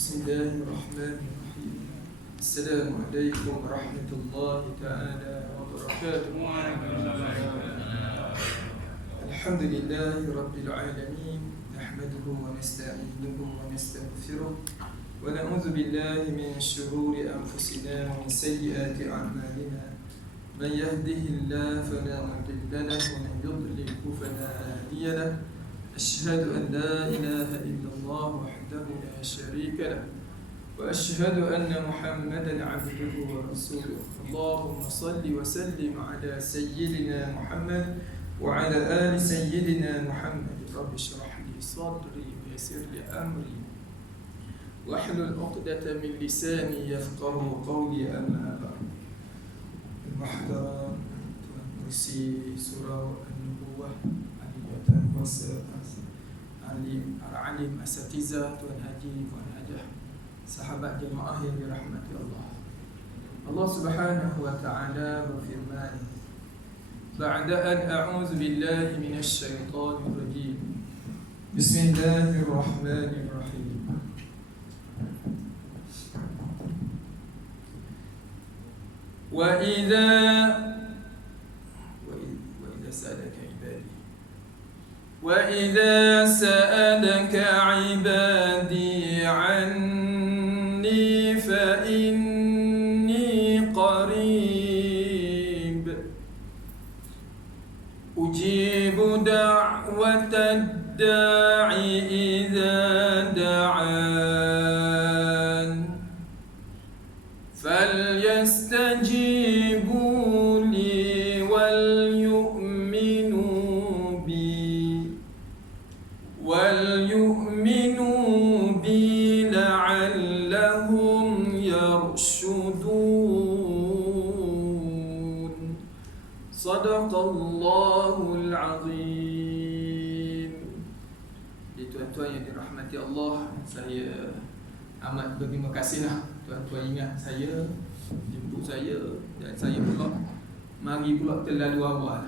Bismillahirrahmanirrahim. Assalamualaikum warahmatullahi ta'ala wabarakatuh. Alhamdulillahi rabbil alamin. Nahmaduhu wa nasta'inuhu wa nastaghfiruh. Wa na'udzu billahi min shururi anfusina wa min sayyiati a'malina. Man yahdihillahu fala mudilla lahu wa man yudlil fala hadiya lahu. أشهد أن لا إله إلا الله وحده لا شريك له وأشهد أن محمدا عبده ورسوله اللهم صل وسلم على سيدنا محمد وعلى آل سيدنا محمد رب اشرح لي صدري ويسر لي أمري واحلل عقدة من لساني يفقه قولي أما بعد. المحترم Tuan Surah An-Nubuwah Aliyatan Kuasa Alim Asatiza, Tuan Haji, Puan Hajah, sahabat jemaah yang dirahmati Allah. Allah Subhanahu wa ta'ala berfirman, Ba'da an a'udzu billahi minasy syaithanir rajim. Bismillahirrahmanirrahim. Wa idza وَإِذَا سَأَلَكَ عِبَادِي عَنِّي فَإِنِّي قَرِيبٌ أُجِيبُ دَعْوَةَ الدَّاعِ إِذَا دَعَانِ فَلْيَسْتَجِيبُوا لِي وَلْيُؤْمِنُوا بِي لَعَلَّهُمْ يَرْشُدُونَ صدق الله العظيم. Jadi tuan-tuan yang dirahmati Allah, saya amat berterima kasihlah tuan-tuan ingat saya, jemput saya, dan saya pula mari pula terlalu awal.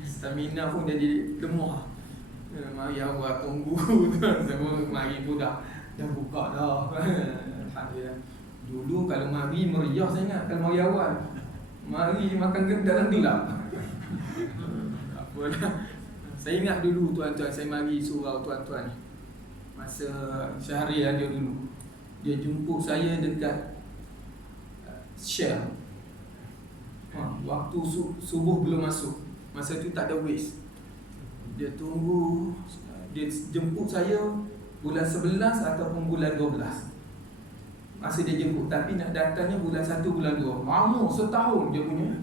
Stamina pun jadi lemah. Mari awal tunggu tuan, semua mari pun dah buka dah. Alhamdulillah. Dulu kalau mari meriah sangat kalau mari awal. Mari makan dalam gelap. Apalah. Saya ingat dulu tuan-tuan, saya mari surau tuan-tuan ni. Masa Syahri ada dulu. Dia jemput saya dekat Shell. Waktu subuh belum masuk. Masa tu tak ada waste. Dia tunggu, dia jemput saya bulan 11 ataupun bulan 12. Masa dia jemput, tapi nak datangnya bulan 1, bulan 2. Lama, setahun dia punya.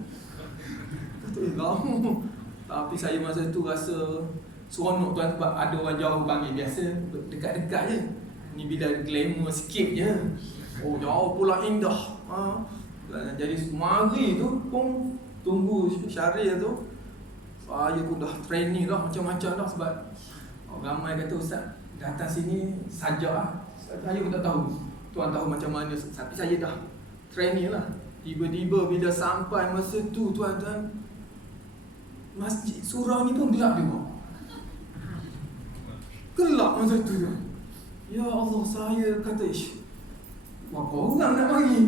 Kata, lama. Tapi saya masa tu rasa seronok tuan, sebab ada orang jauh panggil. Biasa dekat-dekat je. Ni bila glamour sikit je. Oh, jauh pula indah. Jadi mari tu pun tunggu Syahrir tu. Saya pun dah training dah macam-macam dah, sebab ramai kata ustaz datang sini sajak lah. Saya pun tak tahu, tuan tahu macam mana. Tapi saya dah training lah. Tiba-tiba bila sampai masa tu tuan-tuan, masjid surau ni pun gelap juga. Gelap masa tu. Ya Allah, saya kata berapa orang nak mari?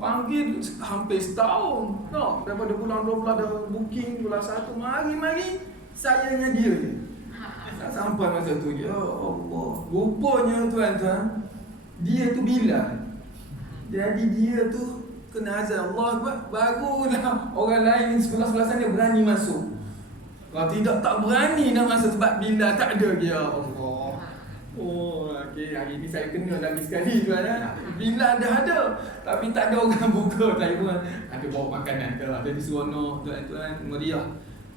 Panggil hampir setahun. Daripada bulan 12 dah booking, bulan 1 mari saya dengan dia je. Sampai masa tu, ya Allah. Rupanya tuan-tuan, dia tu Bilal. Jadi dia tu kena azan Allah Akbar, barulah orang lain sebelah-sebelah sana berani masuk. Kalau tidak tak berani nak masuk sebab Bilal tak ada. Ya Allah. Oh, okey, hari ni saya kena lagi sekali tuan. Bila dah ada, tapi tak ada orang buka. Saya pun ada bawa makanan ke. Jadi seronok tuan-tuan, meriah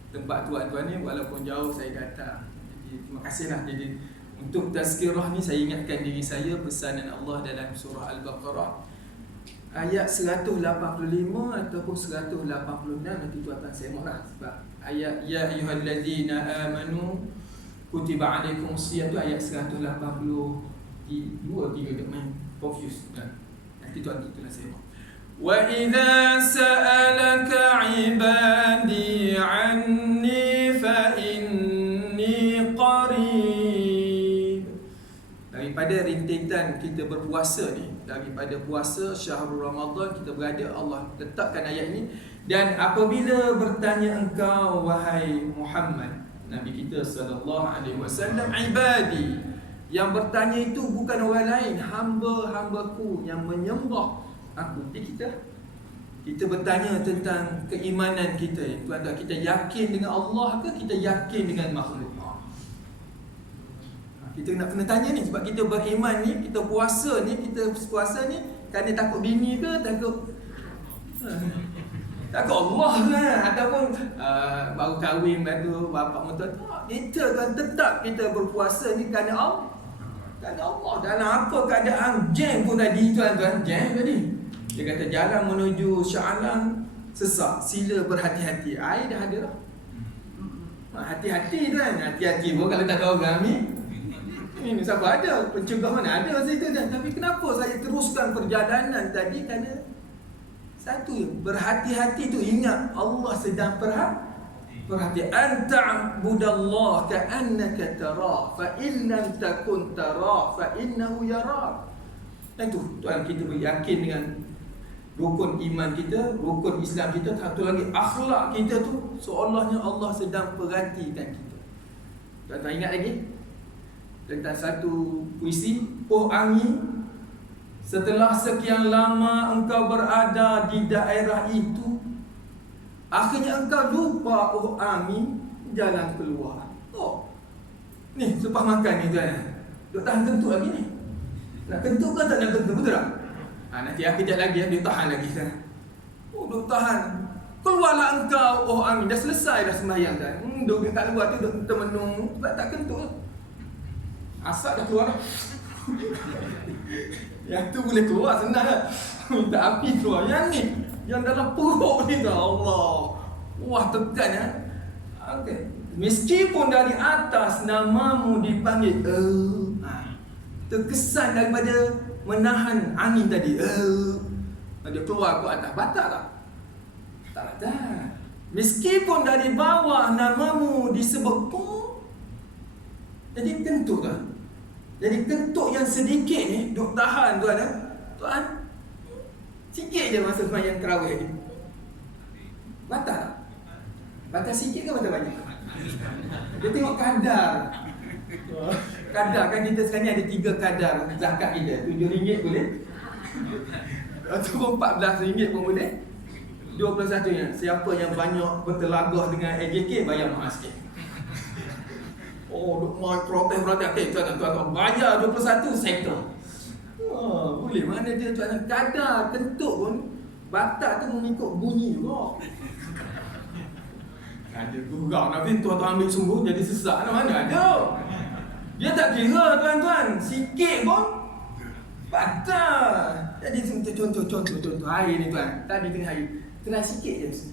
tempat tuan-tuan ni. Walaupun jauh saya datang. Jadi terima kasihlah. Jadi untuk tazkirah ni saya ingatkan diri saya pesanan Allah dalam surah Al-Baqarah ayat 185 ataupun 186. Nanti tuan-tuan semaklah, sebab ayat ya ayyuhallazina amanu kutiba alaikumusiyam tu ayat 182, 3 tak main confuse. Nanti tuan itulah saya. Wa idza sa'alaka ibadi anni fa inni qarib. daripada rintitan kita berpuasa ni, daripada puasa Syahrul Ramadan kita berada, Allah letakkan ayat ini. Dan apabila bertanya engkau wahai Muhammad, Nabi kita sallallahu alaihi wasallam, ibadi, yang bertanya itu bukan orang lain, hamba-hambaku yang menyembah aku. Kita bertanya tentang keimanan kita. Tuan-tuan, kita yakin dengan Allah ke kita yakin dengan makhluk? Kita nak kena tanya ni, sebab kita beriman ni, kita puasa ni kerana takut bini ke takut Allah ke, ataupun baru kahwin baru bapak mertua. Kita kan tetap kita berpuasa ni kerana Allah. Dalam apa keadaan jam pun tadi, tuan-tuan, jam tadi. Dia kata jalan menuju Shah Alam sesak, sila berhati-hati. Air dah ada lah. Hati-hati kan. Hati-hati pun kalau tak ada orang ni. Ini siapa ada? Pencegah mana ada situ dah. Tapi kenapa saya teruskan perjalanan tadi? Kerana satu, berhati-hati tu ingat Allah sedang perhati. Anta'budallah ka'annaka tarah, fa in lam takun tarah fa innahu yarak. Dan tu tuan, kita beryakin dengan rukun iman kita, rukun Islam kita. Satu lagi, akhlak kita tu seolah-olahnya Allah sedang perhatikan kita. Tuan-tuan ingat lagi tentang satu puisi, oh angin, setelah sekian lama engkau berada di daerah itu, akhirnya engkau lupa, oh angin, jalan keluar. Ni selepas makan ni tuan, duk tahan kentut lagi ni. Nak kentut ke tak nak kentut, betul tak? Nanti kejap lagi dia tahan lagi kan. Duk tahan. Keluarlah engkau, oh angin. Dah selesai dah sembahyang kan. Duk kat luar tu duk termenung sebab tak kentut. Asap dah keluar. Yang tu boleh keluar senang kan. Minta api keluar. Yang ni, yang dalam perut ni tu, Allah. Wah, tekan ya. Okey. Meskipun dari atas namamu dipanggil, terkesan daripada menahan angin tadi. Dia keluar ke atas, batal tak? Tak batal. Meskipun dari bawah namamu disebut pun, jadi kentut tak? Jadi kentut yang sedikit ni duk tahan tuan. Tuan, sikit je masa sembahyang tarawih ni. Batal tak? Batal sikit ke batal banyak? Dia tengok kadar. Kadar kan kita sekarang ni ada 3 kadar zakat kita. RM7 boleh, ataupun RM14 pun boleh. 21 nya, siapa yang banyak bertelagah dengan AJK bayar mahal sikit. Duk main protes. Okay, tuan-tuan bayar 21 settle. Boleh mana dia tuan-tuan. Kadar kentut pun batak tu mengikut bunyi juga. Ada gurau nanti tuan-tuan ambil sungguh jadi sesak mana ada. Dia tak kira tuan-tuan, sikit pun batal. Jadi contoh air ni tuan. Tadi tengah air, tengah sikit je mesti.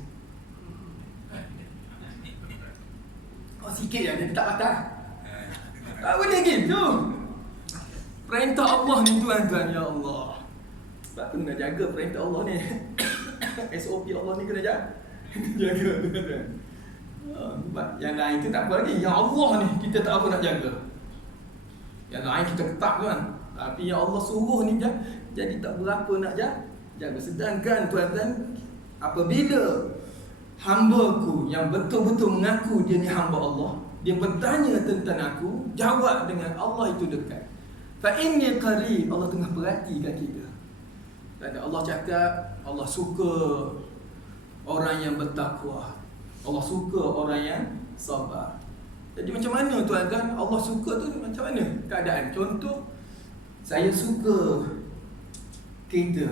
Sikit je, dia tak batal. Tak boleh gitu. Perintah Allah ni tuan-tuan, ya Allah. Sebab tu kena jaga perintah Allah ni. SOP Allah ni kena jaga tuan-tuan. Sebab yang lain tu tak apa lagi. Yang Allah ni kita tak apa nak jaga. Yang lain kita ketak tuan. Tapi yang Allah suruh ni jadi tak berapa nak jaga. Sedangkan tuan-tuan, apabila hamba-Ku yang betul-betul mengaku dia ni hamba Allah, dia bertanya tentang aku, jawab dengan Allah itu dekat. Fa inni qarib, Allah tengah perhatikan kita. Dan Allah cakap, Allah suka orang yang bertakwa. Allah suka orang yang sabar. Jadi macam mana tuan-tuan Allah suka tu macam mana keadaan? Contoh, saya suka kereta.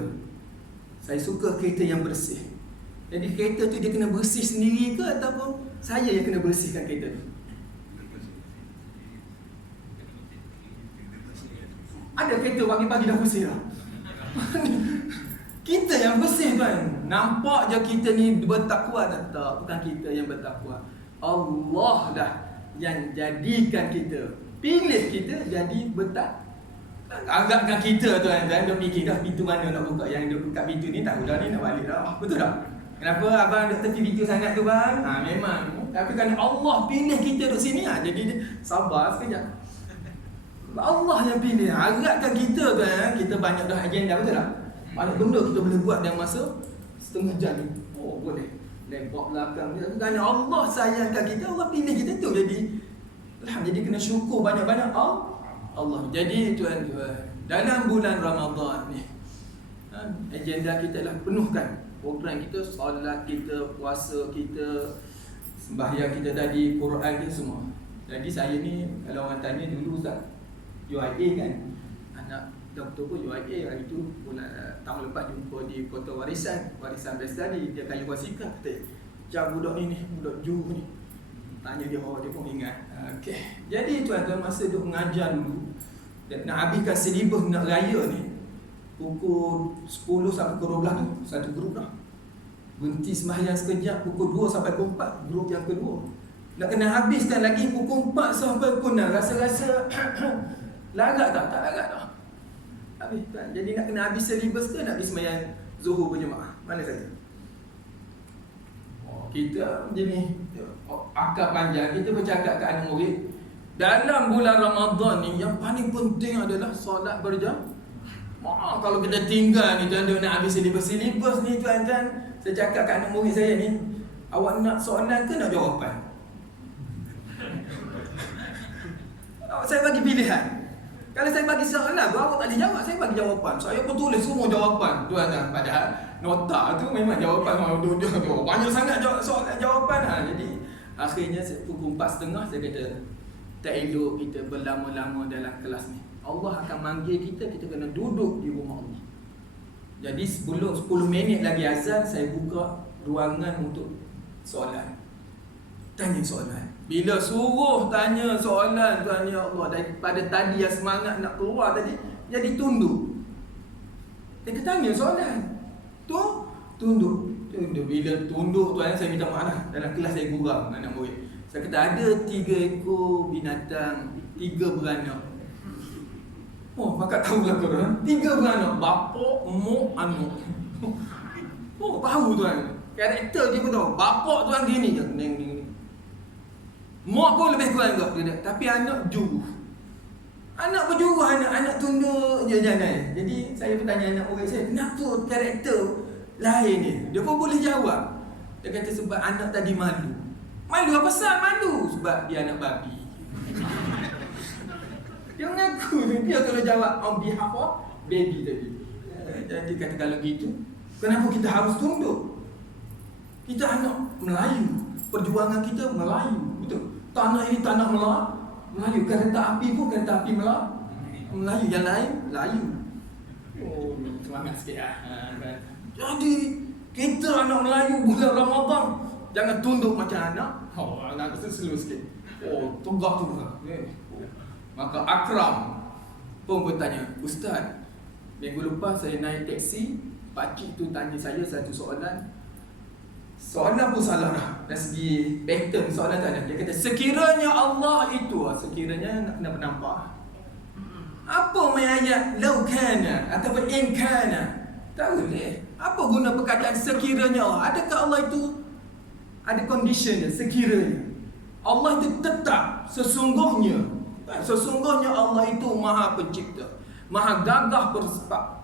Saya suka kereta yang bersih. Jadi kereta tu dia kena bersih sendiri ke ataupun saya yang kena bersihkan kereta tu? Ada kereta pagi-pagi dah bersih dah. Kita yang bersih kan. Nampak je kita ni bertakwa, tak? Bukan kita yang bertakwa. Allah dah yang jadikan kita, pilih kita jadi bertakwa. Anggapkan kita tuan-tuan dah fikir dah pintu mana nak buka. Yang dia buka pintu ni tahu dah ni nak balik dah. Betul tak? Kenapa abang duk tepi pintu sangat tu bang? Memang. Tapi kan Allah pilih kita duduk sini jadi dia sabar sekejap. Allah yang pilih. Harapkan kita kan, kita banyak dah agenda, betul tak? Banyak benda kita boleh buat dalam masa setengah jam ni. Oh boleh. Lempok belakang dia. Kerana Allah sayangkan kita, Allah pilih kita tu. Jadi kena syukur banyak-banyak Allah. Jadi tuan-tuan, dalam bulan Ramadan ni, agenda kita lah penuhkan. Program kita, solat kita, puasa kita, sembahyang kita tadi, Quran kita semua. Jadi saya ni, kalau orang tanya dulu Ustaz, UIA kan, anak doktor pun UIA hari tu tahun lepas jumpa di Kota Warisan best tadi, dia kayu wasikah, kata macam budak ni, budak Ju ni, tanya dia, dia pun ingat. Okay. Jadi tuan-tuan, masa duk mengajar dulu, nak habiskan silibus nak raya ni pukul 10 sampai pukul 12 tu, satu grup dah. Berhenti sembahyang sekejap pukul 2 sampai pukul 4, grup yang kedua. Nak kena habiskan lagi pukul 4 sampai pukul 6. Rasa-rasa larat tak? Tak larat dah. Habis kan? Jadi nak kena habis silibus ke nak habis sembahyang Zuhur berjemaah? Mana saja? Kita macam ni, akar panjang, kita bercakap kat anak murid, dalam bulan Ramadan ni yang paling penting adalah solat berjamaah. Kalau kita tinggal ni tuan-tuan, nak habis silibus ni tuan-tuan, saya cakap kat anak murid saya ni, awak nak soalan ke nak jawapan? Saya bagi pilihan. Kalau saya bagi soalan, awak tak boleh jawab, saya bagi jawapan. Saya pun tulis semua jawapan tuan-tuan. Padahal nota tu memang jawapan banyak sangat soalan jawapan. Jadi akhirnya pukul 4.30 saya kata, tak elok kita berlama-lama dalam kelas ni. Allah akan manggil kita, kita kena duduk di rumah Allah. Jadi sebelum 10 minit lagi azan, saya buka ruangan untuk soalan. Tanya soalan. Bila suruh tanya soalan, Tuhan ya Allah, daripada tadi yang semangat nak keluar tadi, jadi tunduk. Kita tanya soalan. Tunduk. Bila tunduk tuan, saya minta maaf lah. Dalam kelas saya gurau anak murid. Saya kata ada 3 ekor binatang, 3 beranak. Oh, maka tahulah korang. 3 beranak, bapa, mak, anak. Oh, tahu tuan. Karakter dia pun tahu. Bapa tuan gini je. Mak pun lebih kurang juga. Tapi anak juruh. Anak berjuruh, anak tunduk je jalan. Jadi saya bertanya anak murid saya, kenapa karakter lain ni? Dia pun boleh jawab. Dia kata sebab anak tadi malu. Malu apa pasal malu? Sebab dia anak babi. Dia mengaku dia kalau jawab on behalf of baby tadi. Jadi kata kalau gitu, kenapa kita harus tunduk? Kita anak Melayu. Perjuangan kita Melayu. Betul? Tanah ini tanah Melayu. Kereta api pun kereta api Melayu. Yang lain Melayu. Oh, semangat sikit lah. Jadi kita anak Melayu bulan Ramadan, jangan tunduk macam anak. Anak tu slow sikit. Tegak tu. Maka Akram pun bertanya, Ustaz, minggu lepas saya naik teksi, pakcik tu tanya saya satu soalan. Soalan pun salah dah. Dari segi pattern soalan tak ada. Dia kata, sekiranya Allah itu, sekiranya nak nampak. Apa main ayat lau kana ataupun in kana? Tak boleh. Apa guna perkataan sekiranya Allah? Adakah Allah itu ada condition dia, sekiranya? Allah itu tetap sesungguhnya Allah itu Maha Pencipta, Maha gagah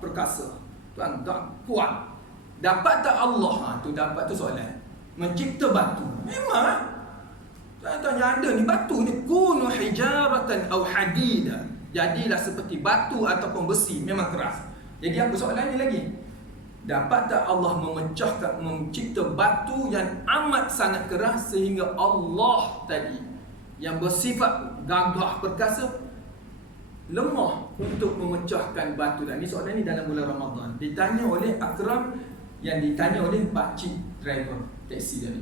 perkasa. Tuan, kuat. Dapat tak Allah? Tu dapat tu soalan. Mencipta batu. Memang. Tuan-tuan yang ada ni batu ni kunu hijaratan aw hadida. Jadilah seperti batu ataupun besi, memang keras. Jadi apa soalannya lagi? Dapat tak Allah mencipta batu yang amat sangat keras sehingga Allah tadi yang bersifat gagah perkasa lemah untuk memecahkan batu. Dan ini soalan ni dalam bulan Ramadan. Ditanya oleh Akram, yang ditanya oleh pakcik driver taksi tadi.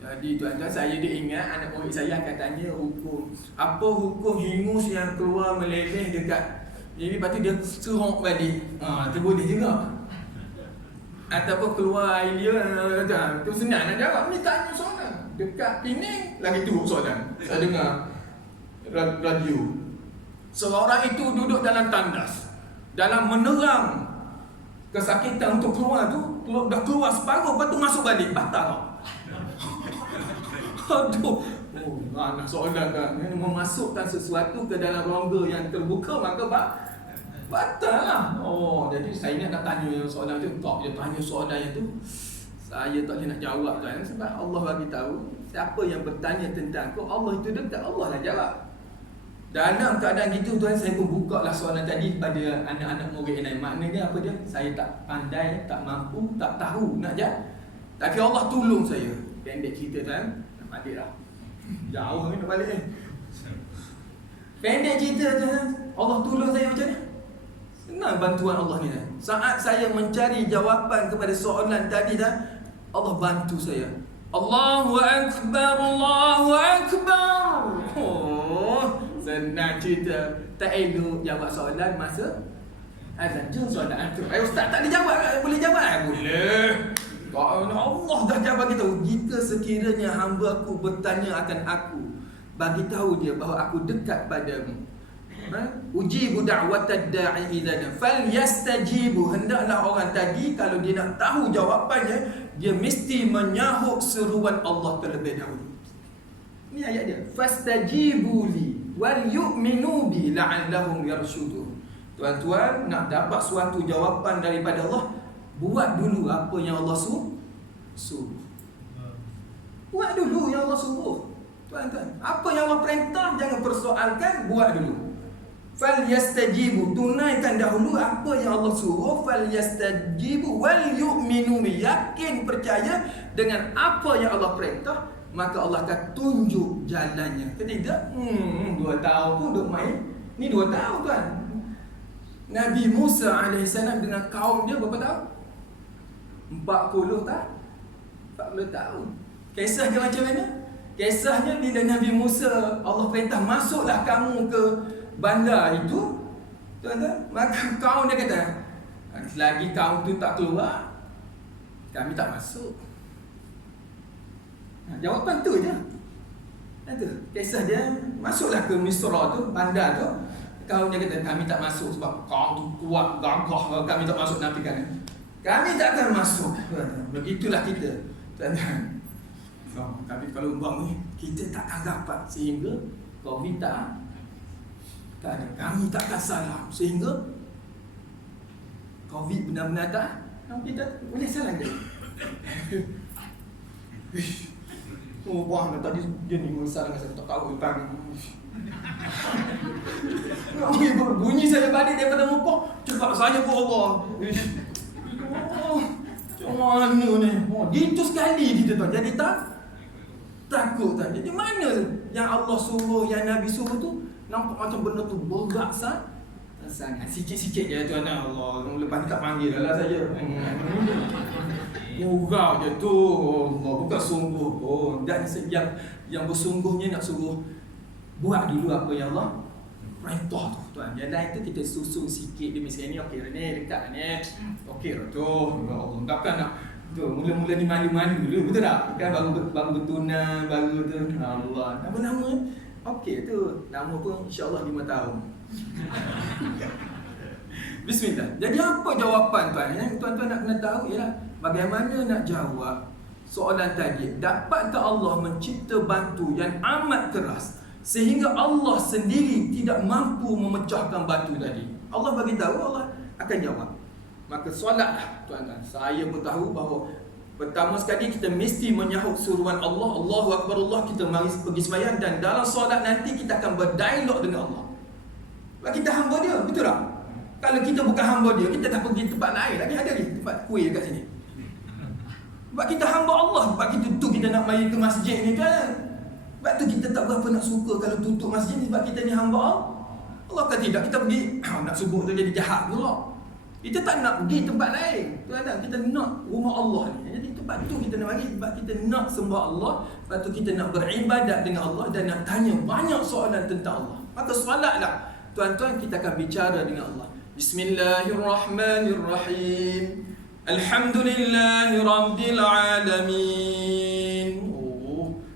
Jadi tuan-tuan, saya dia ingat anak murid saya akan tanya hukum. Apa hukum hingus yang keluar meleleh dekat, jadi lepas tu dia serok balik. Tu boleh juga. Ataupun keluar air dia, tu senang nak jawab. Ni tanya soalan dekat Pening, lagi teruk soalan. Saya dengar radio, seorang itu duduk dalam tandas, dalam menerang kesakitan untuk keluar tu, dah keluar separuh, lepas tu masuk balik, batal. Aduh, Nak soalan kan, memasukkan sesuatu ke dalam rongga yang terbuka, maka batal lah. Jadi saya ingat nak tanya soalan tu, tak dia tanya soalan yang tu, saya tak boleh nak jawab kan, sebab Allah bagi tahu siapa yang bertanya tentang aku, Allah itu dekat, Allah lah jawab. Dalam keadaan gitu tuan, saya pun buka lah soalan tadi pada anak-anak murid yang lain. Maknanya apa dia? Saya tak pandai, tak mampu, tak tahu nak jawab, tapi Allah tolong saya. Pendek cerita tuan, nak balik lah, jauh ni nak balik ni. Pendek cerita tuan, Allah tolong saya macam ni. Senang bantuan Allah ni tuan. Saat saya mencari jawapan kepada soalan tadi tuan, Allah bantu saya. Allahu Akbar, Allahu Akbar. Senang cerita. Tak elok jawab soalan masa azan. Jom soalan antum. Ustaz tak boleh jawab, boleh jawab? Boleh. Allah dah jawab kita. Jika sekiranya hamba aku bertanya akan aku, bagi tahu dia bahawa aku dekat padamu. Ujibu da'watad da'i idza falyastajibu. Hendaklah orang tadi kalau dia nak tahu jawapannya, dia mesti menyahut seruan Allah terlebih dahulu. Ini ayat dia. Fastajibu li wal yu'minu bi la'allahum yarshudun. Tuan-tuan, nak dapat suatu jawapan daripada Allah, buat dulu apa yang Allah suruh. Buat dulu yang Allah suruh. Tuan-tuan, apa yang Allah perintah jangan persoalkan, buat dulu. Falyastajibu, tunaikan dahulu apa yang Allah suruh. Falyastajibu wal yu'minu, yakin percaya dengan apa yang Allah perintah, maka Allah akan tunjuk jalannya. Tidak 2 tahun pun duk main. Ni 2 tahun tuan. Nabi Musa AS dengan kaum dia berapa tahun? 40 tahun. 40 tahun. Kisahnya macam mana? Kisahnya bila Nabi Musa, Allah perintah masuklah kamu ke bandar itu, tuan-tuan, maka kaum dia kata, selagi kaum tu tak keluar, kami tak masuk. Jawapan tu je. Itu kisah dia. Masuklah ke Misra tu, bandar tu. Kaum dia kata, kami tak masuk sebab kaum tu kuat, gagah, kami tak masuk. Nabi kata, kami tak akan masuk. Begitulah kita, tuan-tuan. Tapi kalau umpama ni, kita takkan dapat sehingga Covid tak ada. Kami takkan salam sehingga Covid benar-benar tak. Kita boleh salam je. Wah, tadi dia ni salam saya tak tahu tang. Bunyi saya balik daripada muka, cakap saya pun Allah. Macam mana ni? Gitu sekali kita tuan. Jadi takut tak? Jadi mana yang Allah suruh, yang Nabi suruh tu, nampak macam benda tu berat sangat. Sikit-sikit je tuan Allah. Lepas ni tak panggil lah saya. Murah je tu. Allah bukan sungguh pun. Dan yang bersungguhnya nak suruh buat dulu apa yang Allah perintah tu tuan. Yang lain tu kita susun sikit demi sikit. Ni okey ni, dekat ni. Okey lah tu. Allah takkan nak tu mula-mula ni malu-malu dulu, betul tak? Kan baru bertunang, baru tu Allah. Nama-nama okey tu. Nama pun insya-Allah 5 tahun. Bismillah. Jadi apa jawapan tuan? Yang tuan-tuan nak kena tahu ialah bagaimana nak jawab soalan tadi. Dapatkah Allah mencipta batu yang amat keras sehingga Allah sendiri tidak mampu memecahkan batu tadi? Allah bagi tahu, Allah akan jawab. Maka solatlah tuan-tuan. Saya pun tahu bahawa pertama sekali kita mesti menyahut suruhan Allah. Allahu Akbar Allah, kita mari pergi sembahyang, dan dalam solat nanti kita akan berdialog dengan Allah. Sebab kita hamba dia, betul tak? Kalau kita bukan hamba dia, kita dah pergi tempat lain lagi, ada lagi tempat kuih kat sini. Sebab kita hamba Allah, sebab tu kita nak mari ke masjid ni kan. Sebab tu kita tak berapa nak suka kalau tutup masjid ni, sebab kita ni hamba Allah. Allah kata tidak, kita pergi nak subuh tu jadi jahat pula. Kita tak nak pergi tempat lain. Tuan-tuan, kita nak rumah Allah ni. Jadi tempat tu kita nak pergi sebab kita nak sembah Allah. Sebab tu kita nak beribadat dengan Allah dan nak tanya banyak soalan tentang Allah. Maka solatlah tuan-tuan, kita akan bicara dengan Allah. Bismillahirrahmanirrahim. Alhamdulillahirabbil alamin.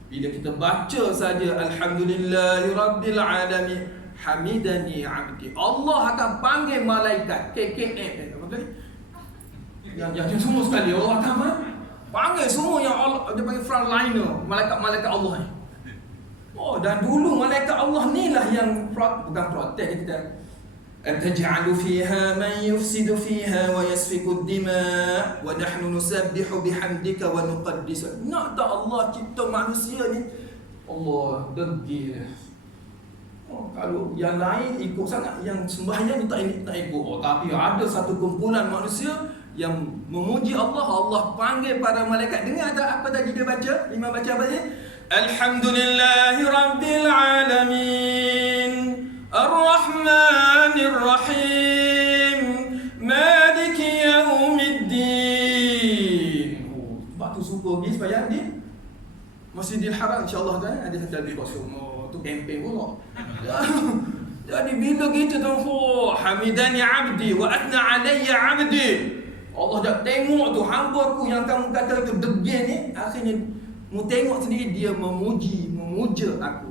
Bila kita baca saja Alhamdulillahirabbil alamin, hamidani abdi, Allah akan panggil malaikat KKM. Apa tadi? Yang semua sekali Allah akan panggil semua yang Allah, dia panggil frontliner, malaikat-malaikat Allah ni. Oh, dan dulu malaikat Allah ni lah yang bukan protes kita. Ataj'alu fiha man yufsidu fiha wa yasfiku ad-dima' wa nahnu nusabbihu bihamdika wa nuqaddisu. Nak tak Allah cipta manusia ni? Allah degil. Oh, kalau yang lain ikut sangat, yang sembahyang ni tak ikut. Oh, tapi ada satu kumpulan manusia yang memuji Allah. Allah panggil para malaikat. Dengar tak apa tadi dia baca? Imam baca apa tadi? Alhamdulillahi Rabbil Alamin Ar-Rahmanir Rahim Maliki Yawmiddin. Sebab tu suka pergi sembahyang di Masjidil Haram, insyaAllah kan ada satu lebih kosong. Tu kempen pula. Jadi bila kita tahu hamidani abdi wa atna alayya abdi, Allah dah tengok tu hamba aku yang kamu kata itu degil ni, akhirnya mu tengok sendiri dia memuja aku.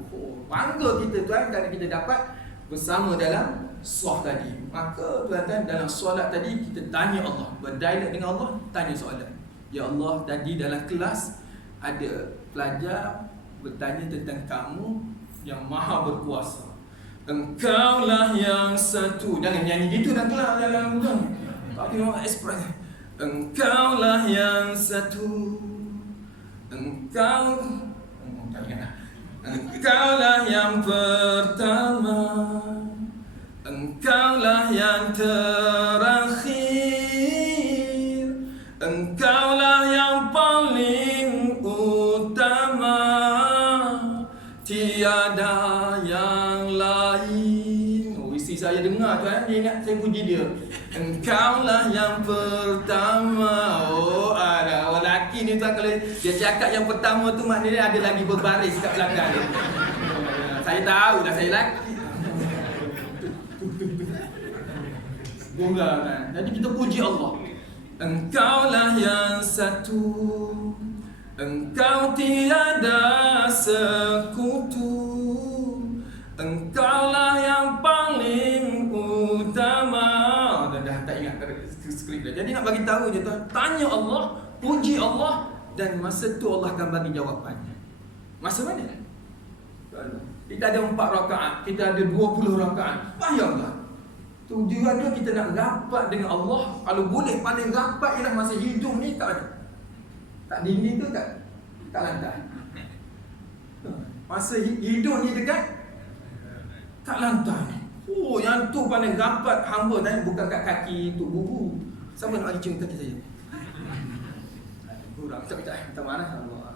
Bangga kita tuan kerana kita dapat bersama dalam saf tadi. Maka tuan-tuan dalam solat tadi kita tanya Allah, berdialog dengan Allah, tanya soalan. Ya Allah, tadi dalam kelas ada pelajar bertanya tentang kamu yang maha berkuasa. Engkaulah yang satu. Jangan nyanyi gitu dalam kelas, dalam bukan. Tapi orang express. Engkaulah yang satu. Engkaulah yang pertama. Engkaulah yang terakhir. Engkaulah yang paling utama. Tiada yang lain. Oh, isteri saya dengar tuan, dia ingat saya puji dia. Engkaulah yang pertama. Oh, ada orang lelaki ni tuan, kalau dia cakap yang pertama tu maknanya ada lagi berbaris kat belakang dia. Saya tahu dah saya lelaki. Bunga kan. Jadi kita puji Allah. Engkaulah yang satu. Engkau tiada sekutu. Engkaulah yang paling utama. Dah tak ingat skrip dah. Jadi nak bagi tahu je tuan, tanya Allah, puji Allah, dan masa tu Allah akan bagi jawapannya. Masa mana? Kita ada 4 rakaat, kita ada 20 rakaat. Bayangkan. Tujuan dia kita nak rapat dengan Allah. Kalau boleh paling rapat ialah masa hidup ni tak ada. Tak dinding tu tak lantai. Masa hidup ni dekat tak lantai. Oh, yang tu paling rapat hamba tadi, bukan kat kaki tu bubu. Siapa nak bagi cium kaki saya? Kurang, tak marah Allah.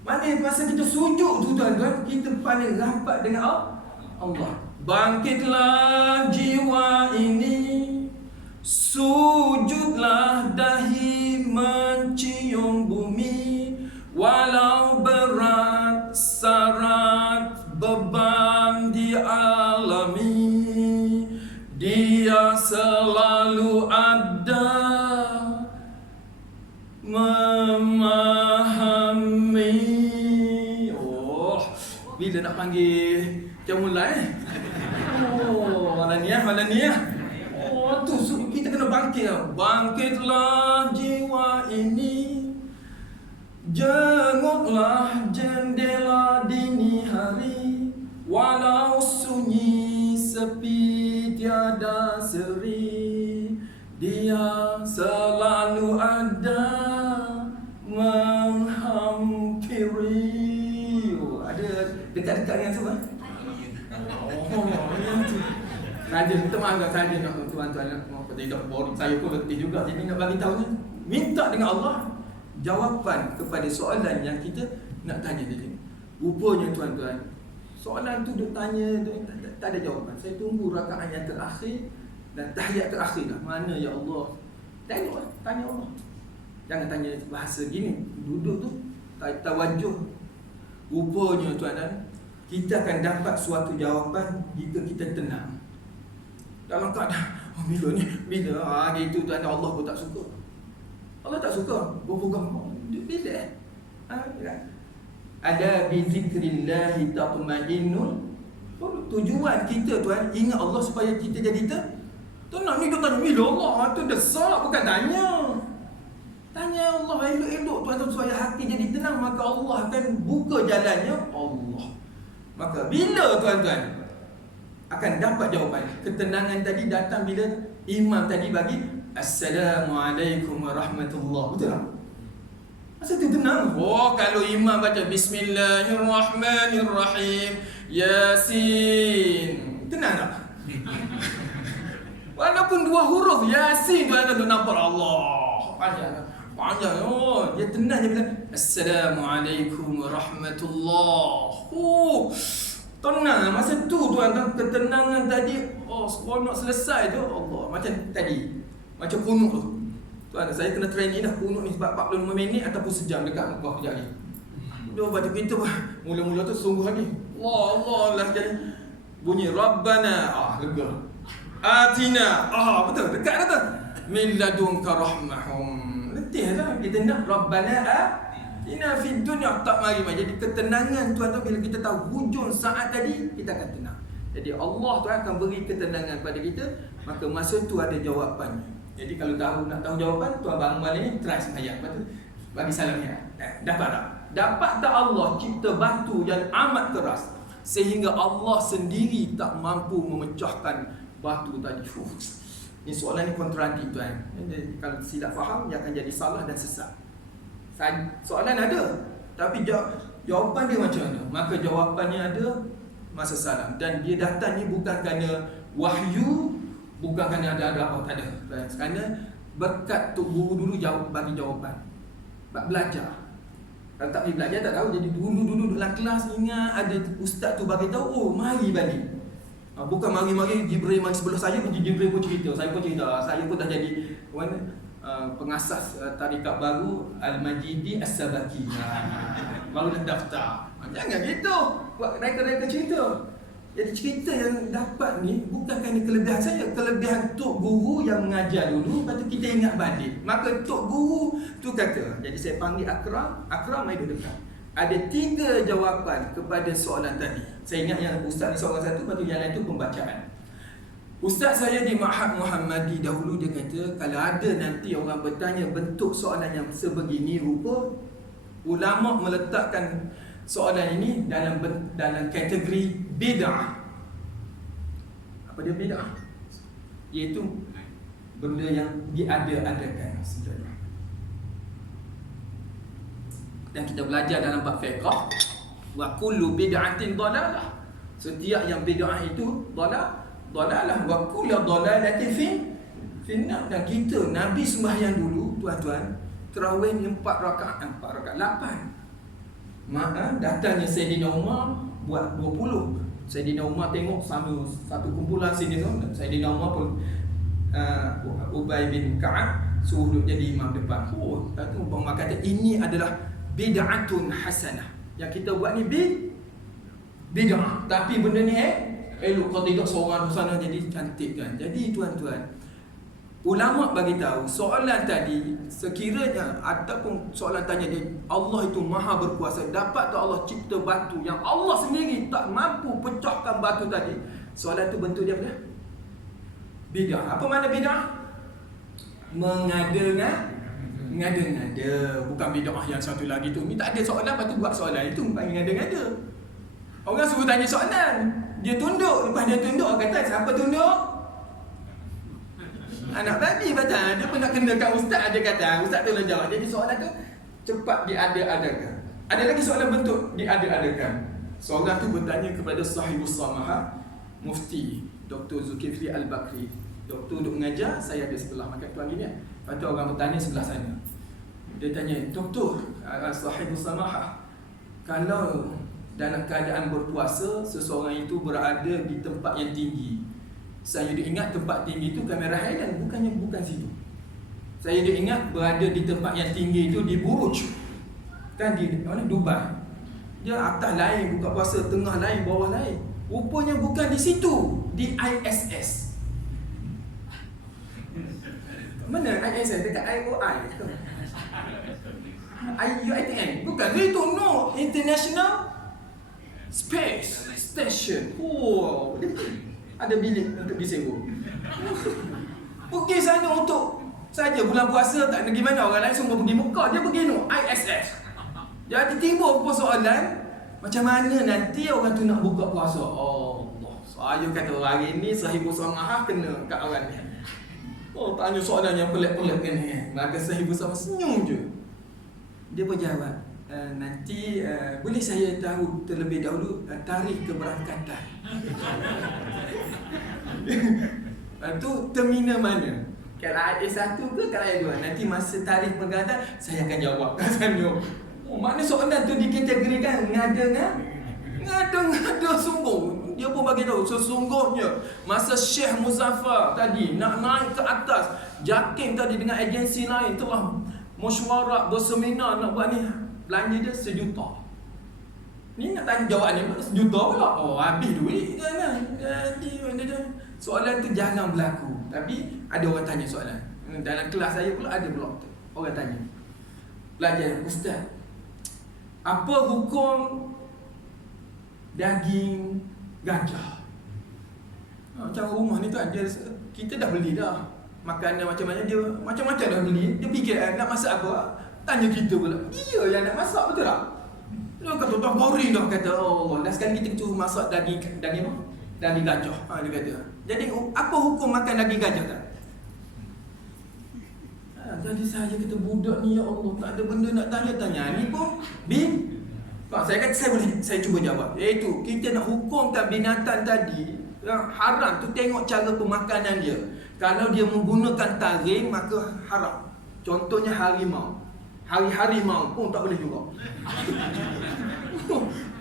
Mana masa kita sujud tu tuan-tuan, kita paling rapat dengan Allah. Bangkitlah jiwa ini, sujudlah dahi mencium bumi, walau berat sarat beban dialami, Dia selalu ada memahami. Oh, bila nak panggil macam mulai malam ni Oh, tu kita kena bangkit. Bangkitlah jiwa ini, jenguklah jendela dini hari, walau sunyi sepi tiada seri, Dia selalu ada menghampiri. Oh, ada dekat-dekat dengan siapa? Oh, yang tu. Saja, minta maaf saja nak tuan-tuan nak tidak boring. Saya pun letih juga. Jadi nak bagi tahu ni, minta dengan Allah jawapan kepada soalan yang kita nak tanya tadi. Rupanya tuan-tuan, soalan tu duk tanya tak ada jawapan. Saya tunggu rakaat yang terakhir dan tahiyat terakhir dah. Mana ya Allah? Tanya Allah. Jangan tanya bahasa gini. Duduk tu tawajuh. Rupanya tuan-tuan, kita akan dapat suatu jawapan jika kita tenang. Dalam keadaan bila gitu tuan, Allah pun tak suka. Allah tak suka berpegang. Bila ada bi zikrillahi tatma'innul. Tujuan kita tuan ingat Allah supaya kita jadi tenang. Ni dia tanya bila Allah tu desak, bukan tanya. Tanya Allah elok-elok tuan supaya hati jadi tenang, maka Allah akan buka jalannya. Allah Maka bila tuan-tuan akan dapat jawapan? Ketenangan tadi datang bila imam tadi bagi Assalamualaikum warahmatullahi. Betul tak? Masa tu tenang. Oh, kalau imam baca Bismillahirrahmanirrahim, Yasin, tenang tak? Walaupun 2 huruf Yasin, tuan-tuan tu nampak Allah panjang. Oh, dia tenang je bila Assalamualaikum warahmatullahi. Oh, tenang. Masa tu tuan-tuan, ketenangan tadi, oh, seronok selesai tu, Allah. Macam tadi, macam kunut tu. Tuan, saya kena training dah kunut ni sebab 45 minit ataupun sejam dekat Mekah kejap ni. Dia baca kita mula-mula tu sungguh lagi. Allah lah jadi bunyi Rabbana, lega. Atina, betul, dekat dah tu. Min ladunka rahmahum. Letih dah kita nak Rabbana atina fid dunya, tak mari. Jadi ketenangan tuan-tuan bila kita tahu hujung saat tadi, kita akan tenang. Jadi Allah tu akan beri ketenangan pada kita, maka masa tu ada jawapannya. Jadi kalau nak tahu jawapan, tuan bangun malam ni try sembahyang, betul? Bagi salam ya. Dapat tak? Dapat tak Allah cipta batu yang amat keras sehingga Allah sendiri tak mampu memecahkan batu tadi? Ini soalan ni kontradiktif tuan. Kalau silap faham, dia akan jadi salah dan sesat. Soalan ada, tapi jawapan dia macam mana? Maka jawapannya ada masa salam. Dan dia datang ni bukan kerana wahyu, bukan kerana ada apa, tak ada. Kerana berkat tu guru dulu bagi jawapan. Sebab belajar. Kalau tak pergi belajar tak tahu. Jadi dulu dalam kelas ingat ada ustaz tu bagi tahu, oh mari balik. Bukan mari-mari Jibril mari sebelah saya, Jibril pun cerita, saya pun cerita. Saya pun dah jadi pengasas tarikat baru Al-Majidi As-Sabaki. Baru dah daftar. Jangan gitu. Buat reka-reka cerita. Jadi cerita yang dapat ni bukan kerana kelebihan saya, kelebihan tok guru yang mengajar dulu, lepas tu kita ingat balik. Maka tok guru tu kata, jadi saya panggil Akram mai duduk dekat. Ada 3 jawapan kepada soalan tadi. Saya ingat yang ustaz ni soalan satu, lepas tu yang lain tu pembacaan. Ustaz saya di Ma'had Muhammadi dahulu dia kata, kalau ada nanti orang bertanya bentuk soalan yang sebegini rupa, ulama meletakkan soalan ini dalam kategori bid'ah. Apa dia bid'ah? Iaitu benda yang diada-adakan sebenarnya. Dan kita belajar dalam bab fiqh, wa kullu bid'atin dalalah. Setiap yang bid'ah itu dalalah wa kullu dalalatin finnar. Dan kita Nabi sembahyang dulu tuan-tuan, tarawih 4 rakaat 8. Datangnya Sayyidina Umar buat 20. Sayyidina Umar tengok sama satu kumpulan sini tu, Sayyidina Umar pun Ubay bin Ka'ab suruh duduk jadi imam depan. Kata Umar kata ini adalah bid'atun hasanah. Yang kita buat ni bid'ah, tapi benda ni elok. Kalau tidak seorang di sana jadi cantik kan. Jadi tuan-tuan, ulama bagi tahu soalan tadi sekiranya ataupun soalan tanya dia, Allah itu maha berkuasa, dapat tak Allah cipta batu yang Allah sendiri tak mampu pecahkan batu tadi? Soalan tu bentuk dia apa? Bid'ah. Apa makna bid'ah? Mengada-ngada. Bukan bid'ah yang satu lagi tu. Ni tak ada soalan, lepas tu buat soalan itu panggil ngada-ngada. Orang suruh tanya soalan, dia tunduk. Lepas dia tunduk, orang kata siapa tunduk? Anak babi baca. Dia pun nak kena kat ustaz. Dia kata ustaz tolong jawab. Jadi soalan tu cepat diada-adakan. Ada lagi soalan bentuk diada-adakan. Seorang tu bertanya kepada sahibus samahah, Mufti Dr. Zulkifli Al-Bakri. Doktor duduk mengajar, saya ada sebelah makan tuan gini. Lepas tu orang bertanya sebelah sana. Dia tanya, Doktor sahibus samahah, kalau dalam keadaan berpuasa seseorang itu berada di tempat yang tinggi, saya ingat tempat tinggi itu kamera Highland, bukan situ. Saya ingat berada di tempat yang tinggi itu di Buruj, kan di mana, Dubai. Dia atas lain buka puasa, tengah lain, bawah lain. Rupanya bukan di situ, di ISS. Mana ISS? Dekat IOI. IUITM. Bukan itu, no. International Space Station. Ada bilik untuk disewa. Pergi sana untuk saja bulan puasa, tak pergi mana. Orang lain semua pergi Mekah, dia pergi no ISS. Jadi timbul persoalan, Macam mana nanti orang tu nak buka puasa? Allah, saya kata hari ni Sahibu Samahah kena kat orang ni. Oh, tanya soalan yang pelik-pelik ni. Maka Sahibu Samahah senyum je. Dia pun jawab, nanti boleh saya tahu terlebih dahulu tarikh keberangkatan. Tu terminal mana? Kalau ada satu ke kalau ada dua? Nanti masa tarikh pergantian saya akan jawab kat sana. Oh, maknanya soalan tu dikategorikan ngada sungguh. Dia pun bagi tahu sesungguhnya masa Syekh Muzaffar tadi nak naik ke atas, JAKIM tadi dengan agensi lain telah mesyuarat berseminar nak buat ni, belanja dia 1 juta. Ni nak tanya jawab ni 1 juta pula. Oh, habis duit kan. Jadi soalan tu jarang berlaku. Tapi ada orang tanya soalan. Dalam kelas saya pula ada pula orang tanya. Pelajar, ustaz, apa hukum daging gajah? Macam rumah ni kan kita dah beli dah. Makanan macam-macam dia macam-macam dah beli. Dia fikir nak masak apa? Tanya kita pula. Dia yang nak masak, betul tak? Dia kata dah boring dah, kata oh, dah sekali kita suruh masak daging apa? Daging gajah. Dia kata. Jadi apa hukum makan daging gajah tak? Jadi saya kata budak ni, ya Allah, tak ada benda nak tanya-tanya. Ni pun saya kata saya cuba jawab. Iaitu kita nak hukumkan binatang tadi yang haram tu tengok cara pemakanan dia. Kalau dia menggunakan taring maka haram. Contohnya harimau. Harimau pun tak boleh juga.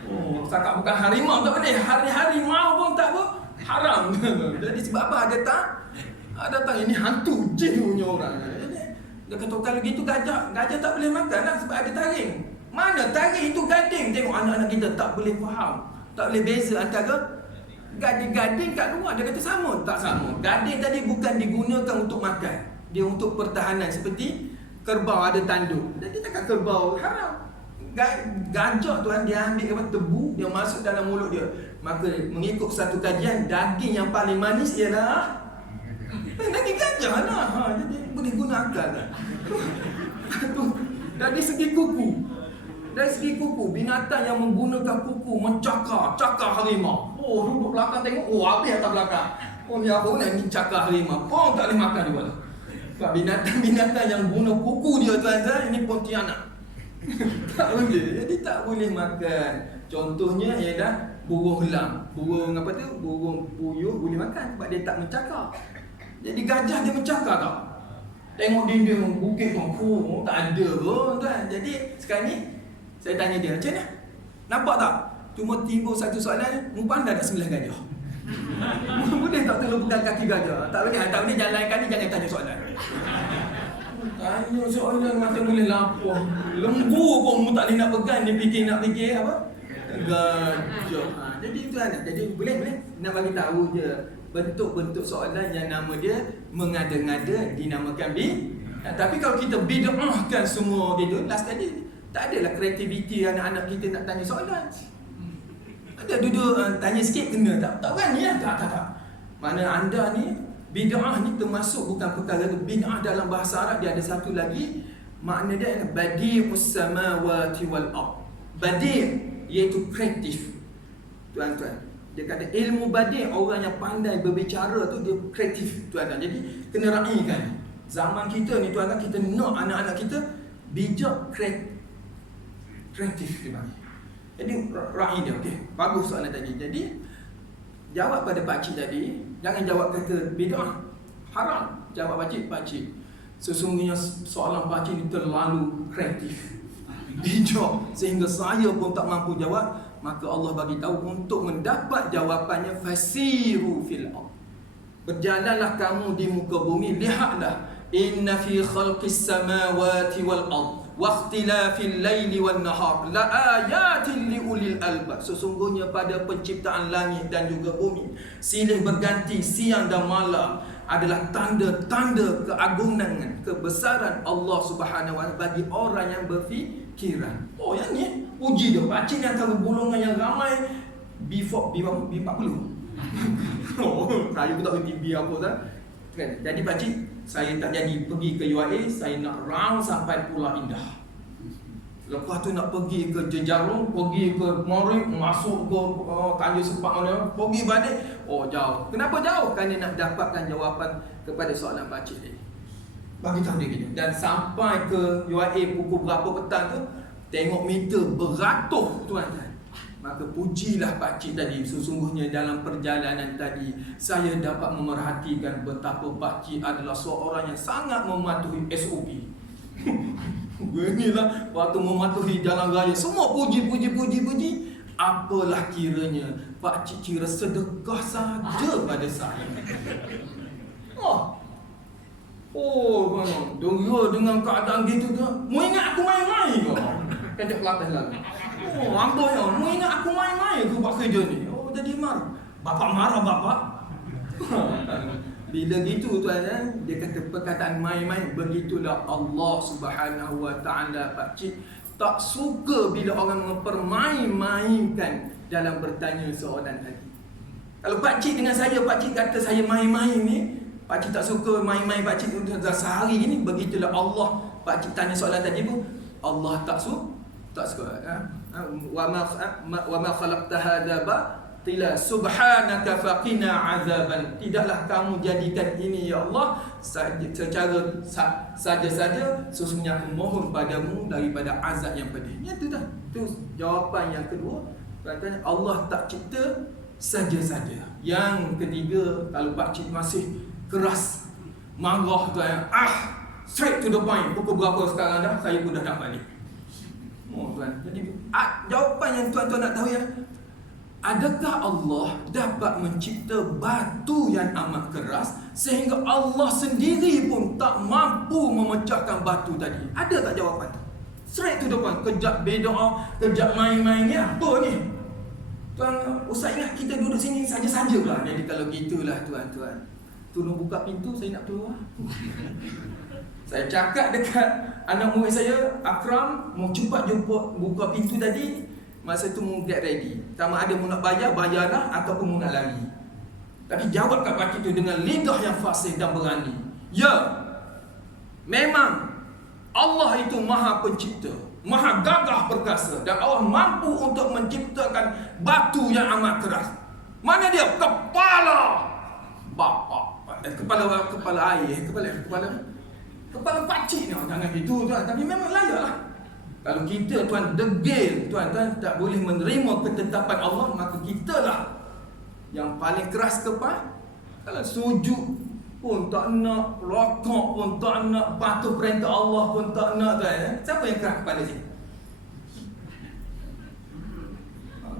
Oh, cakap bukan harimau tak boleh. Harimau pun tak apa, haram. Jadi sebab apa? Ada tak ini hantu jin punya orang. Dia kata kalau gitu gajah tak boleh makan lah sebab ada taring. Mana taring itu gading? Tengok anak-anak kita tak boleh faham, tak boleh beza antara gading-gading kat luar. Dia kata sama, tak sama. Gading tadi bukan digunakan untuk makan, dia untuk pertahanan. Seperti kerbau ada tanduk, jadi takkan kerbau haram. Gajah tu kan, dia ambil apa, tebu, dia masuk dalam mulut dia. Maka mengikut satu kajian, daging yang paling manis ialah daging gajah lah. Jadi boleh guna akal lah. Dari segi kuku, binatang yang menggunakan kuku mencakar harimau. Oh, duduk belakang tengok, oh habis atas belakang. Oh, ni apa ni cakar harimau. Oh, tak boleh makan juga lah. Sebab binatang yang guna kuku dia tuan-tuan, ini pontianak. Tak boleh, jadi tak boleh makan. Contohnya ialah burung helang. Burung apa tu? Burung puyuh boleh makan sebab dia tak mencakar. Jadi gajah dia mencakar tak? Tengok dinding bukit tu, oh, tak ada pun tuan. Jadi sekarang ni saya tanya dia, macam mana? Nampak tak? Cuma timbul satu soalan, mu pandai tak 9 gajah? Boleh tak tolong pegang kaki gajah? Tak boleh jalan kali, jangan tanya soalan. Tanya soalan macam boleh lapar. Lembu pun mu tak boleh nak pegang, dia nak fikir apa? Gajah. Jadi itu anak. Jadi boleh nak bagi tahu je bentuk-bentuk soalan yang nama dia mengada-ngada dinamakan tapi kalau kita bid'ahkan semua gitu, last tadi tak adalah kreativiti anak-anak kita nak tanya soalan. Ada duduk tanya sikit kena tak berani lah. Tak. Mana anda ni bid'ah ni termasuk bukan perkara bid'ah dalam bahasa Arab dia ada satu lagi makna dia adalah badi'us samawati wal ard. Badi' iaitu kreatif. Tuan-tuan, dia kata ilmu badi', orang yang pandai berbicara tu dia kreatif tuan-tuan. Jadi kena raikan. Zaman kita ni tuan-tuan, kita nak anak-anak kita bijak kreatif dia bagi. Jadi rai dia, okey. Bagus soalan tadi. Jadi jawab pada pakcik tadi, jangan jawab kata bid'ah haram. Jawab pakcik, sesungguhnya soalan pakcik ni terlalu kreatif, bijak sehingga saya pun tak mampu jawab. Maka Allah bagi tahu untuk mendapat jawapannya, fasiru fil ard. Berjalanlah kamu di muka bumi, lihatlah inna fi khalqis samawati wal ard wa ikhtilafil laili wan nahar la ayatin li ulil albab. Sesungguhnya pada penciptaan langit dan juga bumi, silih berganti siang dan malam, adalah tanda-tanda keagungan, kebesaran Allah Subhanahu wa taala bagi orang yang berfikiran. Oh, yang ni uji dia. Pakcik ni antara golongan yang ramai B40. Oh, saya pun tak berhenti B apa tak. Jadi pakcik, saya tak jadi pergi ke UAE, saya nak round sampai Pulau Indah. Lepas tu nak pergi ke Jejarong, pergi ke Morib, masuk ke Tanjung Sepak mana, pergi balik, jauh. Kenapa jauh? Kerana nak dapatkan jawapan kepada soalan pakcik ni. Bagi tahu dia gini. Dan sampai ke UIA pukul berapa petang tu, tengok meter beratus tuan-tuan. Maka pujilah pakcik tadi. Sesungguhnya dalam perjalanan tadi, saya dapat memerhatikan betapa pakcik adalah seorang yang sangat mematuhi SOP. Beginilah waktu mematuhi jalan raya, semua puji. Apalah kiranya pakcik kira sedekah saja pada saya. Dengan keadaan gitu tu, mu ingat aku main-main ke? Kajak pelatih lagi. Amboi, mu ingat aku main-main ke buat kerja ni? Jadi marah. Bapak marah bapak. Bila gitu tuan, dia kata perkataan main-main. Begitulah Allah Subhanahu Wa Taala pakcik tak suka bila orang mempermain-mainkan dalam bertanya soalan tadi. Kalau pakcik dengan saya, pakcik kata saya main-main ni, pakcik tak suka main-main pakcik untuk sehari ni. Begitulah Allah, pakcik tanya soalan tadi pun Allah tak suka. Wa ma khalaqta hadza batila subhanaka faqina azaban. Tidaklah kamu jadikan ini ya Allah secara saja-saja, sesungguhnya aku mohon padamu daripada azab yang pedih. Itu dah. Itu jawapan yang kedua. Katanya Allah tak cipta saja-saja. Yang ketiga, kalau pakcik masih keras, marah tu straight to the point. Pukul berapa sekarang dah? Saya pun dah nak balik. Tuan. Jadi jawapan yang tuan-tuan nak tahu ya, adakah Allah dapat mencipta batu yang amat keras sehingga Allah sendiri pun tak mampu memecahkan batu tadi? Ada tak jawapan? Straight to the point. Kejap beda, kejap main-main ni apa ni? Tuan, usah ingat kita duduk sini saja-saja lah. Jadi kalau gitulah tuan-tuan, tolong buka pintu, saya nak keluar. Saya cakap dekat anak murid saya, Akram, mau cepat jumpa buka pintu tadi. Masa tu mu get ready. Sama ada mu nak bayarlah ataupun mu nak lari. Tapi jawab kat pakcik tu dengan lidah yang fasih dan berani. Ya, memang Allah itu Maha Pencipta, Maha Gagah Perkasa, dan Allah mampu untuk menciptakan batu yang amat keras. Mana dia? Kepala bapa, kepala ayah, kepala pakcik ni. Jangan gitu tuan. Tapi memang layaklah. Kalau kita tuan degil, tuan tak boleh menerima ketetapan Allah, maka kitalah yang paling keras kepala. Kalau sujud pun tak nak, rokok pun tak nak, patuh perintah Allah pun tak nak tuan. Siapa yang keras kepala sini?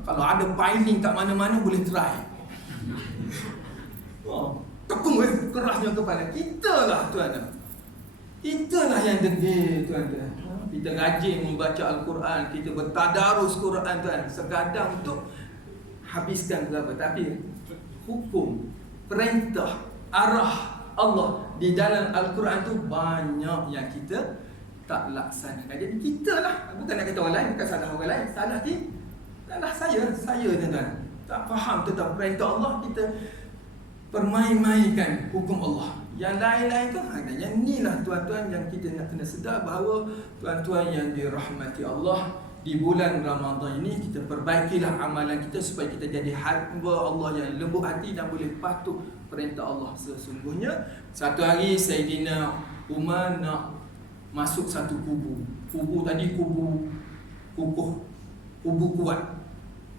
Kalau ada piling kat mana-mana boleh try. Tekung kerasnya kepala. Kitalah tuan. Itulah yang degil tuan-tuan. Kita rajin membaca Al-Quran, kita bertadarus Quran tuan, sekadar untuk habiskan berapa. Tapi hukum, perintah, arah Allah di dalam Al-Quran tu banyak yang kita tak laksanakan. Jadi kita lah, bukan nak kata orang lain, bukan salah orang lain, salah saya tuan-tuan. Tak faham tentang perintah Allah, kita permain-mainkan hukum Allah. Yang lain-lain tu adanya inilah tuan-tuan yang kita nak kena sedar bahawa tuan-tuan yang dirahmati Allah, di bulan Ramadan ini kita perbaikilah amalan kita supaya kita jadi hamba Allah yang lembut hati dan boleh patuh perintah Allah. Sesungguhnya satu hari Sayyidina Umar nak masuk satu kubu. Kubu tadi kubu kukuh, kubu kuat.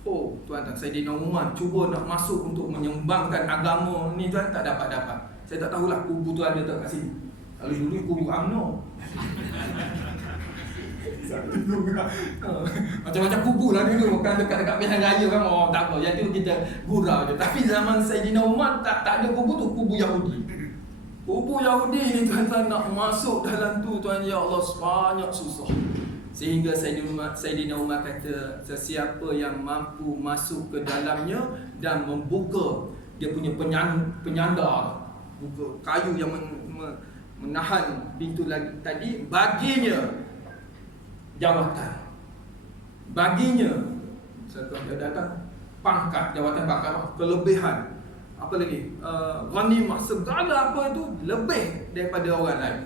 Tuan-tuan, Sayyidina Umar cuba nak masuk untuk menyembangkan agama ni tuan, tak dapat-dapat. Saya tak tahulah kubu tu ada tak kat sini. Kalau dulu kubu UMNO. Macam-macam kubu lah dulu. Kan dekat-dekat pilihan raya kan. Tak apa, yang tu kita gurau je. Tapi zaman Sayyidina Umar tak ada kubu tu, kubu Yahudi. Kubu Yahudi ni tuan-tuan nak masuk dalam tu tuan, ya Allah, banyak susah. Sehingga Sayyidina Umar kata, sesiapa yang mampu masuk ke dalamnya dan membuka dia punya penyandar, buka kayu yang menahan pintu tadi, baginya jawatan, baginya dia datang pangkat, jawatan pangkat, kelebihan, apa lagi, ghanimah, segala apa itu lebih daripada orang lain.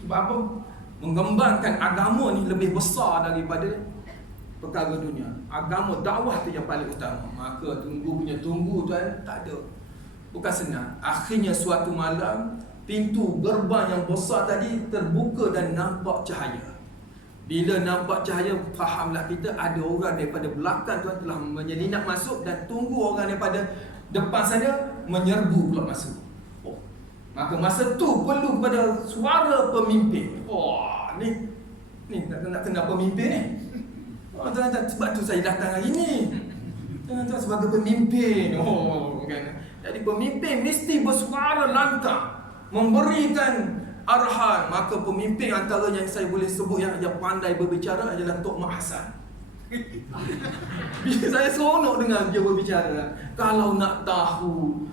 Sebab apa? mengembangkan agama ni lebih besar daripada perkara dunia. Agama, dakwah tu yang paling utama. Maka tunggu tuan, tak ada. Bukan senang. Akhirnya suatu malam, pintu gerbang yang besar tadi terbuka dan nampak cahaya. Bila nampak cahaya, fahamlah kita ada orang daripada belakang tuan telah menyelinap masuk dan tunggu orang daripada depan sana menyerbu pula masuk. Maka masa tu perlu kepada suara pemimpin. Wah, ni nak kena pemimpin ni. Tuan-tuan, sebab tu saya datang hari ni. Tuan-tuan, sebagai pemimpin. Kan. Jadi pemimpin mesti bersuara lantang, memberikan arahan. Maka pemimpin antara yang saya boleh sebut yang pandai berbicara adalah Tok Mak Hassan. Bila saya seronok dengan dia berbicara. Kalau nak tahu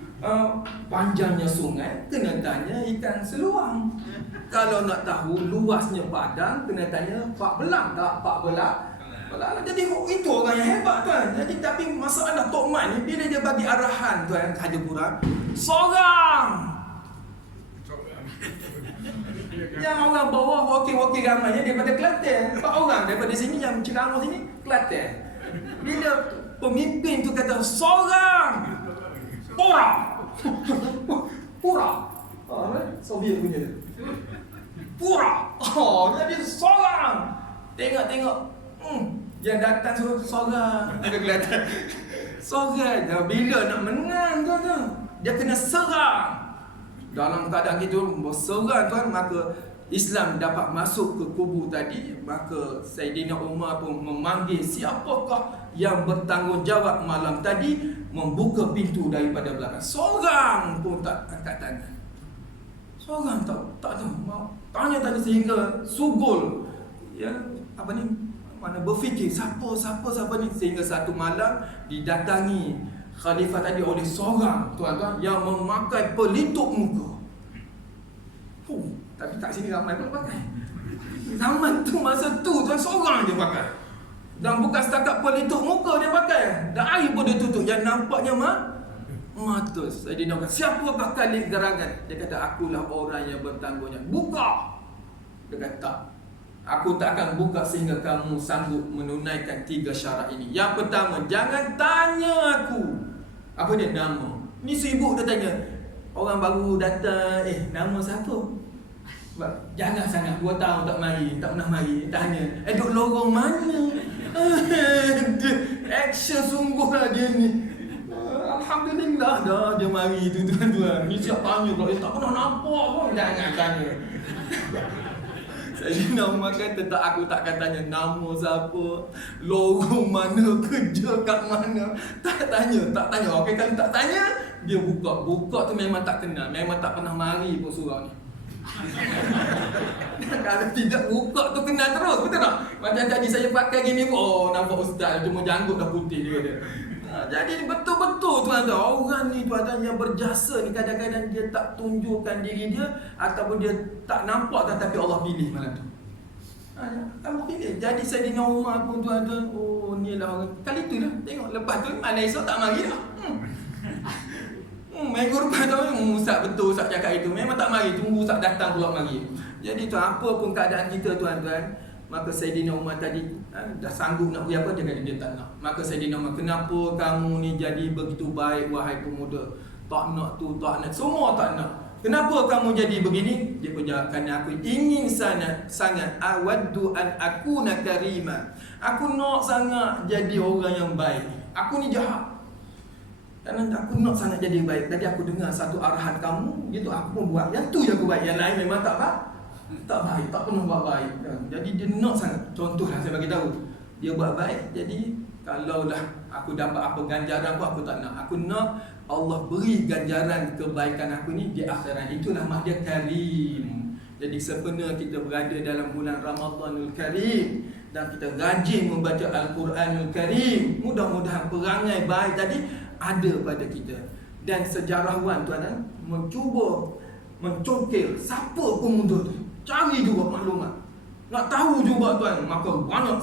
panjangnya sungai, kena tanya ikan seluang. Kalau nak tahu luasnya padang, kena tanya Pak Belang. Tak Pak Belang. Jadi itu orang yang hebat tuan. Jadi tapi masalah Tok Mat ni, bila dia bagi arahan tuan, saja kurang seorang. Yang orang bawah wakil-wakil ramainya daripada Kelantan. 4 orang daripada sini yang Ceramah sini, Kelantan. Bila pemimpin tu kata seorang, Pura. Soviet punya. Pura. Jadi seorang. Tengok. Yang datang tu seorang. Ada kelihatan. Seorang. Bila nak menang tu, dia kena serang. Dalam keadaan itu berserang tuan, maka Islam dapat masuk ke kubu tadi. Maka Saidina Umar pun memanggil siapakah yang bertanggungjawab malam tadi membuka pintu daripada belakang. Seorang pun tak angkat tangan. Seorang tak tahu. Tanya sehingga sugul. Ya, mana berfikir siapa ni, sehingga satu malam didatangi khalifah tadi oleh seorang tuan-tuan yang memakai pelitup muka. Tapi kat sini ramai pun pakai. Zaman tu, masa tu tuan, seorang je pakai. Dan bukan setakat pelitup muka dia pakai, dan air pun dia tutup, yang nampaknya mata. Saya dinamakan, siapakah kali gerangan? Dia kata, akulah orang yang bertanggungjawab. Buka. Dia kata, tak. Aku tak akan buka sehingga kamu sanggup menunaikan 3 syarat ini. Yang pertama, jangan tanya aku apa dia nama. Ni sibuk dia tanya. Orang baru datang, nama siapa? Jangan sangat 2 tahun tak pernah mari. Tanya, duk lorong mana? Action sungguh lah dia ni. Alhamdulillah dah dia mari tu tuan-tuan. Ni siap tanya pula, tak pernah nampak pun. Jangan tanya. Saidina Umar kata, aku takkan tanya nama siapa, lorong mana, kerja kat mana. Tak tanya. Okey, kalau tak tanya, dia buka tu memang tak kenal, memang tak pernah mari pun surau ni. Kalau tidak buka tu kenal terus, betul tak? Macam tadi saya pakai gini pun, nampak ustaz cuma janggut dah putih dia kata. Jadi betul-betul tuan-tuan, orang ni tuan-tuan yang berjasa ni kadang-kadang dia tak tunjukkan diri dia, ataupun dia tak nampak tetapi Allah pilih malam tu. Allah pilih. Jadi Saidina Umar pun tuan-tuan, ni lah orang. Kali tu lah, tengok lepas tu malam esok tak mari dah. Minggu depan tu Ustaz betul Ustaz cakap itu, memang tak mari, tunggu Ustaz datang pula mari. Jadi tuan, apa pun keadaan kita tuan-tuan, maka Saidina Umar tadi dah sanggup nak beri apa, dia kata dia tak nak. Maka Saidina Umar, kenapa kamu ni jadi begitu baik wahai pemuda? Tak nak tu, tak nak, semua tak nak. Kenapa kamu jadi begini? Dia berjawab, kerana aku ingin sangat awaddu an akuna karima. Aku nak sangat jadi orang yang baik. Aku ni jahat, kerana aku nak sangat jadi baik. Tadi aku dengar satu arahan kamu, gitu aku pun buat. Yang tu yang aku baik, yang lain memang tak baik, tak pernah buat baik. Jadi dia nak sangat. Contohlah saya bagi tahu, dia buat baik. Jadi kalaulah aku dapat apa ganjaran pun aku tak nak. Aku nak Allah beri ganjaran kebaikan aku ni di akhirat. Itulah mak dia karim. Jadi sebenarnya kita berada dalam bulan Ramadanul Karim dan kita rajin membaca Al-Quranul Karim, mudah-mudahan perangai baik tadi ada pada kita. Dan sejarawan tuan-tuan mencuba mencongkel siapa pemuda tu, cari juga maklumat, nak tahu juga tuan. Maka banyak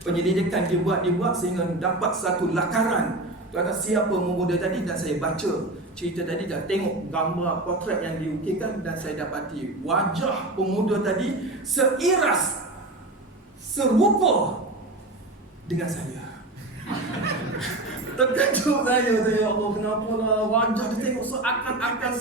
penyelidikan dia buat sehingga dapat satu lakaran Tuan-tuan, siapa pemuda tadi? Dan saya baca cerita tadi dan tengok gambar potret yang diukirkan, dan saya dapati wajah pemuda tadi seiras, serupa dengan saya. Terkejut saya, ya Allah, kenapa lah wajah dia tengok seakan-akan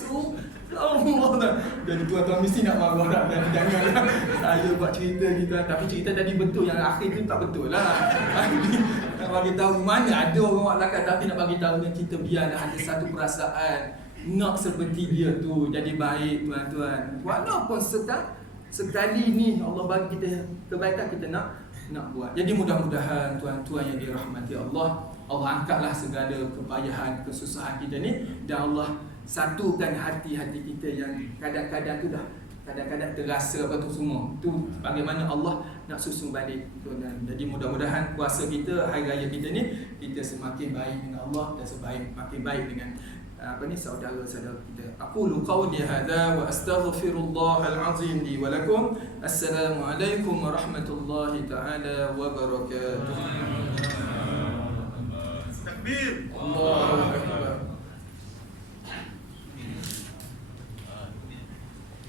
Allah. Jadi tuan-tuan mesti nak marah dah. Janganlah saya buat cerita gitu. Tapi cerita tadi betul, yang akhir tu tak betul lah. Nak bagi tahu mana ada orang buat lakat, tapi nak bagi tahu yang kita biarlah ada satu perasaan nak seperti dia tu jadi baik, tuan-tuan. Walaupun sekali ni Allah bagi kita kebaikan, kita nak buat. Jadi mudah-mudahan tuan-tuan yang dirahmati Allah, Allah angkatlah segala kepayahan, kesusahan kita ni, dan Allah satukan hati-hati kita yang kadang-kadang tu dah terasa apa tu semua. Tu bagaimana Allah nak susun balik, tuan-tuan. Jadi mudah-mudahan puasa kita, hari raya kita ni, kita semakin baik dengan Allah dan makin baik dengan saudara-saudara kita. Aqulu qawli hadza wa astaghfirullahal azim li wa lakum. Assalamualaikum warahmatullahi taala wabarakatuh. Takbir. Allahu akbar.